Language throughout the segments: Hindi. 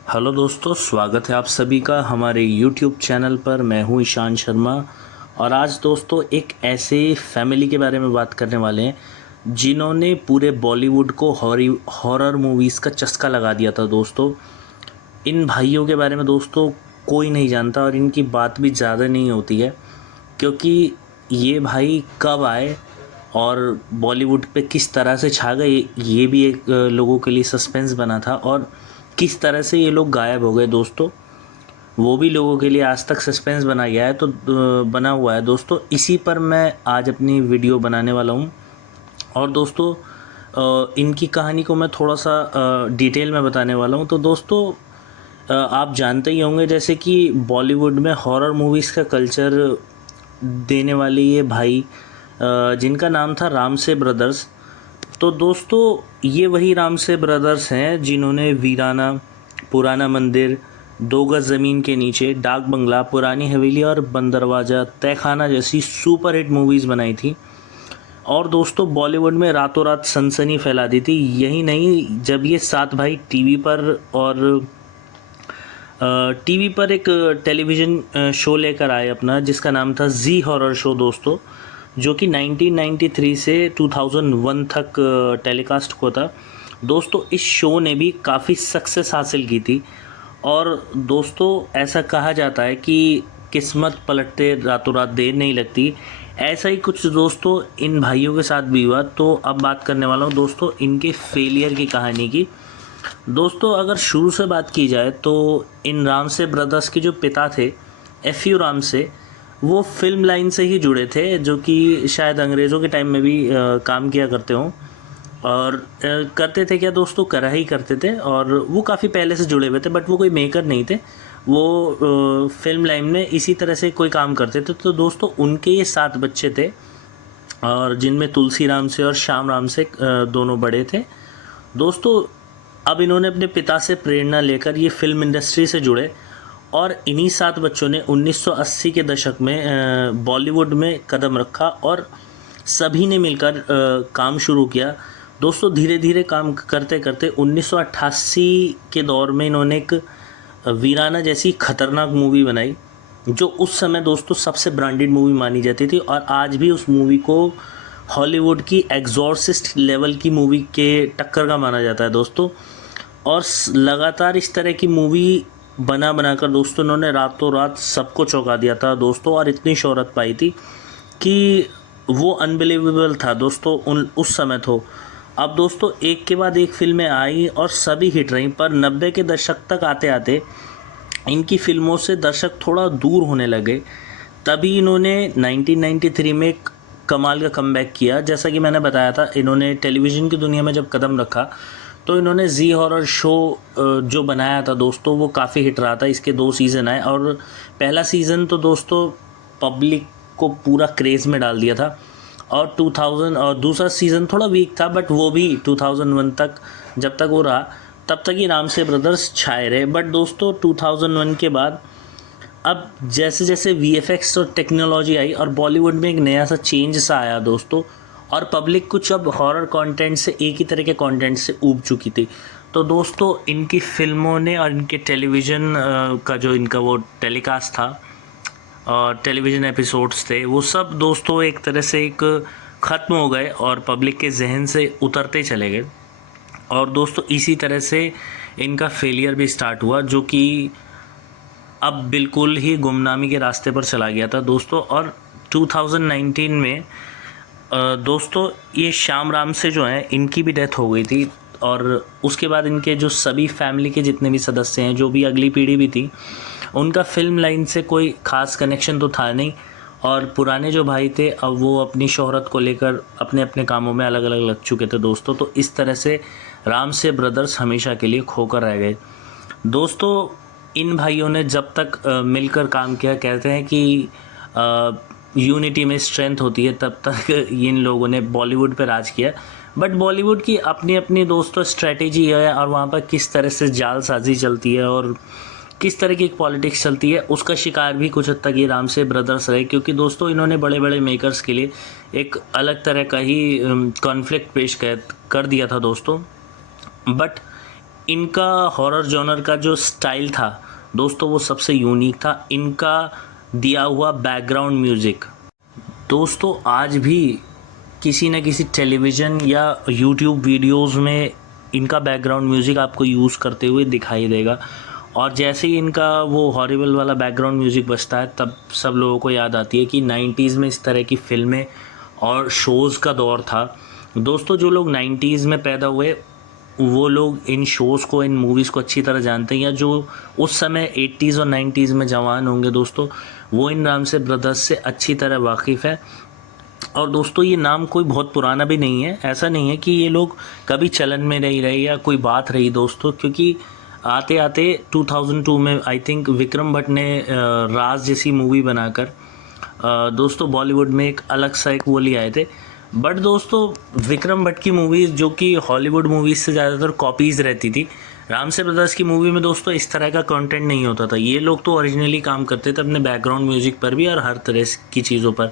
हेलो दोस्तों, स्वागत है आप सभी का हमारे YouTube चैनल पर। मैं हूं ईशान शर्मा और आज दोस्तों एक ऐसे फैमिली के बारे में बात करने वाले हैं जिन्होंने पूरे बॉलीवुड को हॉरर मूवीज़ का चस्का लगा दिया था। दोस्तों इन भाइयों के बारे में दोस्तों कोई नहीं जानता और इनकी बात भी ज़्यादा नहीं होती है, क्योंकि ये भाई कब आए और बॉलीवुड पे किस तरह से छा गए ये भी एक लोगों के लिए सस्पेंस बना था, और किस तरह से ये लोग गायब हो गए दोस्तों वो भी लोगों के लिए आज तक सस्पेंस बना गया है। तो बना हुआ है दोस्तों, इसी पर मैं आज अपनी वीडियो बनाने वाला हूँ। और दोस्तों इनकी कहानी को मैं थोड़ा सा डिटेल में बताने वाला हूँ। तो दोस्तों आप जानते ही होंगे जैसे कि बॉलीवुड में हॉरर मूवीज़ का कल्चर देने वाले ये भाई जिनका नाम था रामसे ब्रदर्स। तो दोस्तों ये वही रामसे ब्रदर्स हैं जिन्होंने वीराना, पुराना मंदिर, दो गज ज़मीन के नीचे, डाक बंगला, पुरानी हवेली और बंदरवाजा, तहखाना जैसी सुपर हिट मूवीज़ बनाई थी और दोस्तों बॉलीवुड में रातों रात सनसनी फैला दी थी। यही नहीं, जब ये सात भाई टीवी पर एक टेलीविज़न शो लेकर आए अपना, जिसका नाम था जी हॉरर शो दोस्तों, जो कि 1993 से 2001 तक टेलीकास्ट हुआ था। दोस्तों इस शो ने भी काफ़ी सक्सेस हासिल की थी और दोस्तों ऐसा कहा जाता है कि किस्मत पलटते रातों रात देर नहीं लगती। ऐसा ही कुछ दोस्तों इन भाइयों के साथ भी हुआ। तो अब बात करने वाला हूँ दोस्तों इनके फेलियर की कहानी की। दोस्तों अगर शुरू से बात की जाए तो इन रामसे ब्रदर्स के जो पिता थे, एफ.यू. रामसे, वो फिल्म लाइन से ही जुड़े थे, जो कि शायद अंग्रेज़ों के टाइम में भी काम किया करते हों। और करते थे क्या दोस्तों, करा ही करते थे और वो काफ़ी पहले से जुड़े हुए थे, बट वो कोई मेकर नहीं थे। वो फिल्म लाइन में इसी तरह से कोई काम करते थे। तो दोस्तों उनके ये 7 बच्चे थे और जिनमें तुलसी राम से और श्याम राम से दोनों बड़े थे। दोस्तों अब इन्होंने अपने पिता से प्रेरणा लेकर ये फिल्म इंडस्ट्री से जुड़े और इन्हीं 7 बच्चों ने 1980 के दशक में बॉलीवुड में कदम रखा और सभी ने मिलकर काम शुरू किया। दोस्तों धीरे धीरे काम करते करते 1988 के दौर में इन्होंने एक वीराना जैसी खतरनाक मूवी बनाई, जो उस समय दोस्तों सबसे ब्रांडेड मूवी मानी जाती थी और आज भी उस मूवी को हॉलीवुड की एग्जॉर्सिस्ट लेवल की मूवी के टक्कर का माना जाता है दोस्तों। और लगातार इस तरह की मूवी बनाकर दोस्तों इन्होंने रातों रात सबको चौंका दिया था दोस्तों, और इतनी शोहरत पाई थी कि वो अनबिलीवेबल था दोस्तों उस समय। तो अब दोस्तों एक के बाद एक फिल्में आई और सभी हिट रहीं, पर 90 के दशक तक आते आते इनकी फिल्मों से दर्शक थोड़ा दूर होने लगे। तभी इन्होंने 1993 में एक कमाल का कमबैक किया। जैसा कि मैंने बताया था, इन्होंने टेलीविज़न की दुनिया में जब कदम रखा तो इन्होंने जी हॉरर शो जो बनाया था दोस्तों वो काफ़ी हिट रहा था। इसके 2 सीज़न आए और पहला सीज़न तो दोस्तों पब्लिक को पूरा क्रेज़ में डाल दिया था और 2000 और दूसरा सीज़न थोड़ा वीक था, बट वो भी 2001 तक, जब तक वो रहा तब तक ही रामसे ब्रदर्स छाए रहे। बट दोस्तों 2001 के बाद अब जैसे जैसे वीएफएक्स और टेक्नोलॉजी आई और बॉलीवुड में एक नया सा चेंज सा आया दोस्तों, और पब्लिक कुछ अब हॉरर कंटेंट से, एक ही तरह के कंटेंट से ऊब चुकी थी। तो दोस्तों इनकी फिल्मों ने और इनके टेलीविज़न का जो इनका वो टेलीकास्ट था और टेलीविज़न एपिसोड्स थे, वो सब दोस्तों एक तरह से एक ख़त्म हो गए और पब्लिक के जहन से उतरते चले गए। और दोस्तों इसी तरह से इनका फेलियर भी स्टार्ट हुआ, जो कि अब बिल्कुल ही गुमनामी के रास्ते पर चला गया था दोस्तों। और 2019 में दोस्तों ये श्याम राम से जो हैं इनकी भी डेथ हो गई थी और उसके बाद इनके जो सभी फैमिली के जितने भी सदस्य हैं, जो भी अगली पीढ़ी भी थी, उनका फिल्म लाइन से कोई ख़ास कनेक्शन तो था नहीं। और पुराने जो भाई थे अब वो अपनी शोहरत को लेकर अपने अपने कामों में अलग अलग लग चुके थे दोस्तों। तो इस तरह से रामसे ब्रदर्स हमेशा के लिए खोकर रह गए दोस्तों। इन भाइयों ने जब तक मिलकर काम किया, कहते हैं कि यूनिटी में स्ट्रेंथ होती है, तब तक इन लोगों ने बॉलीवुड पर राज किया। बट बॉलीवुड की अपनी अपनी दोस्तों स्ट्रेटेजी है और वहाँ पर किस तरह से जालसाजी चलती है और किस तरह की पॉलिटिक्स चलती है, उसका शिकार भी कुछ हद तक ये रामसे ब्रदर्स रहे। क्योंकि दोस्तों इन्होंने बड़े बड़े मेकर्स के लिए एक अलग तरह का ही कॉन्फ्लिक्ट पेश कर दिया था दोस्तों। बट इनका हॉरर जॉनर का जो स्टाइल था दोस्तों वो सबसे यूनिक था। इनका दिया हुआ बैकग्राउंड म्यूज़िक दोस्तों आज भी किसी न किसी टेलीविज़न या यूट्यूब वीडियोस में इनका बैकग्राउंड म्यूज़िक आपको यूज़ करते हुए दिखाई देगा। और जैसे ही इनका वो हॉरिबल वाला बैकग्राउंड म्यूज़िक बजता है तब सब लोगों को याद आती है कि 90s में इस तरह की फ़िल्में और शोज़ का दौर था। दोस्तों जो लोग 90s में पैदा हुए वो लोग इन शोज़ को, इन मूवीज़ को अच्छी तरह जानते हैं, या जो उस समय 80s और 90s में जवान होंगे दोस्तों वो इन रामसे ब्रदर्स से अच्छी तरह वाकिफ़ है। और दोस्तों ये नाम कोई बहुत पुराना भी नहीं है, ऐसा नहीं है कि ये लोग कभी चलन में नहीं रहे या कोई बात रही दोस्तों, क्योंकि आते आते 2002 में आई थिंक विक्रम भट्ट ने राज जैसी मूवी बनाकर दोस्तों बॉलीवुड में एक अलग सा एक वो ले आए थे। बट दोस्तों विक्रम भट्ट की मूवीज़ जो कि हॉलीवुड मूवीज़ से ज़्यादातर कॉपीज़ रहती थी, रामसे ब्रदर्स की मूवी में दोस्तों इस तरह का कंटेंट नहीं होता था। ये लोग तो ओरिजिनली काम करते थे अपने बैकग्राउंड म्यूज़िक पर भी और हर तरह की चीज़ों पर।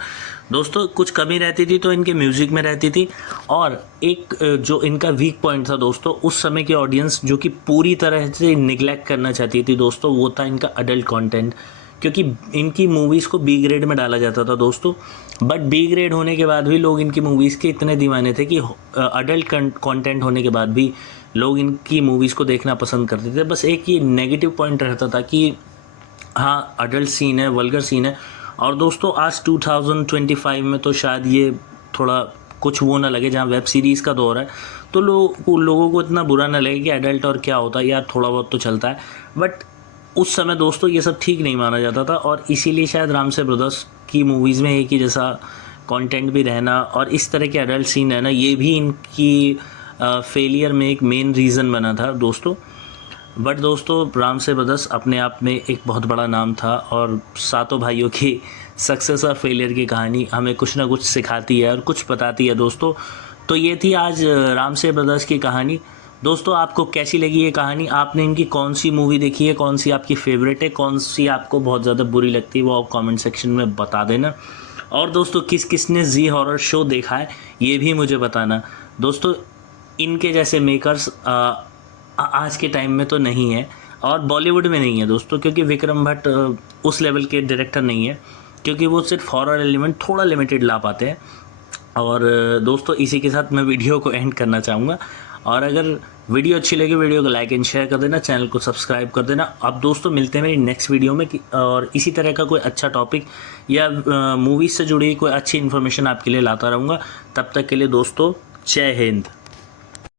दोस्तों कुछ कमी रहती थी तो इनके म्यूज़िक में रहती थी। और एक जो इनका वीक पॉइंट था दोस्तों उस समय की ऑडियंस जो कि पूरी तरह से निगलेक्ट करना चाहती थी दोस्तों, वो था इनका अडल्ट कंटेंट, क्योंकि इनकी मूवीज़ को बी ग्रेड में डाला जाता था दोस्तों। बट बी ग्रेड होने के बाद भी लोग इनकी मूवीज़ के इतने दीवाने थे कि अडल्ट कंटेंट होने के बाद भी लोग इनकी मूवीज़ को देखना पसंद करते थे। बस एक ये नेगेटिव पॉइंट रहता था कि हाँ अडल्ट सीन है, वल्गर सीन है। और दोस्तों आज 2025 में तो शायद ये थोड़ा कुछ वो ना लगे, जहाँ वेब सीरीज़ का दौर है तो लोगों को इतना बुरा ना लगे कि एडल्ट और क्या होता है यार, थोड़ा बहुत तो चलता है। बट उस समय दोस्तों ये सब ठीक नहीं माना जाता था और इसीलिए शायद रामसे ब्रदर्स की मूवीज़ में एक ही जैसा कंटेंट भी रहना और इस तरह के एडल्ट सीन रहना, ये भी इनकी फेलियर में एक मेन रीज़न बना था दोस्तों। बट दोस्तों रामसे ब्रदर्स अपने आप में एक बहुत बड़ा नाम था और सातों भाइयों की सक्सेस और फेलियर की कहानी हमें कुछ ना कुछ सिखाती है और कुछ बताती है दोस्तों। तो ये थी आज रामसे ब्रदर्स की कहानी। दोस्तों आपको कैसी लगी ये कहानी? आपने इनकी कौन सी मूवी देखी है, कौन सी आपकी फेवरेट है, कौन सी आपको बहुत ज़्यादा बुरी लगती है, वो आप कमेंट सेक्शन में बता देना। और दोस्तों किस किस ने जी हॉरर शो देखा है ये भी मुझे बताना। दोस्तों इनके जैसे मेकर्स आज के टाइम में तो नहीं है और बॉलीवुड में नहीं है दोस्तों, क्योंकि विक्रम भट्ट उस लेवल के डायरेक्टर नहीं है, क्योंकि वो सिर्फ हॉरर एलिमेंट थोड़ा लिमिटेड ला पाते हैं। और दोस्तों इसी के साथ मैं वीडियो को एंड करना चाहूँगा। और अगर वीडियो अच्छी लगे वीडियो को लाइक एंड शेयर कर देना, चैनल को सब्सक्राइब कर देना। अब दोस्तों मिलते हैं मेरी नेक्स्ट वीडियो में और इसी तरह का कोई अच्छा टॉपिक या मूवीज़ से जुड़ी कोई अच्छी इन्फॉर्मेशन आपके लिए लाता रहूँगा। तब तक के लिए दोस्तों जय हिंद।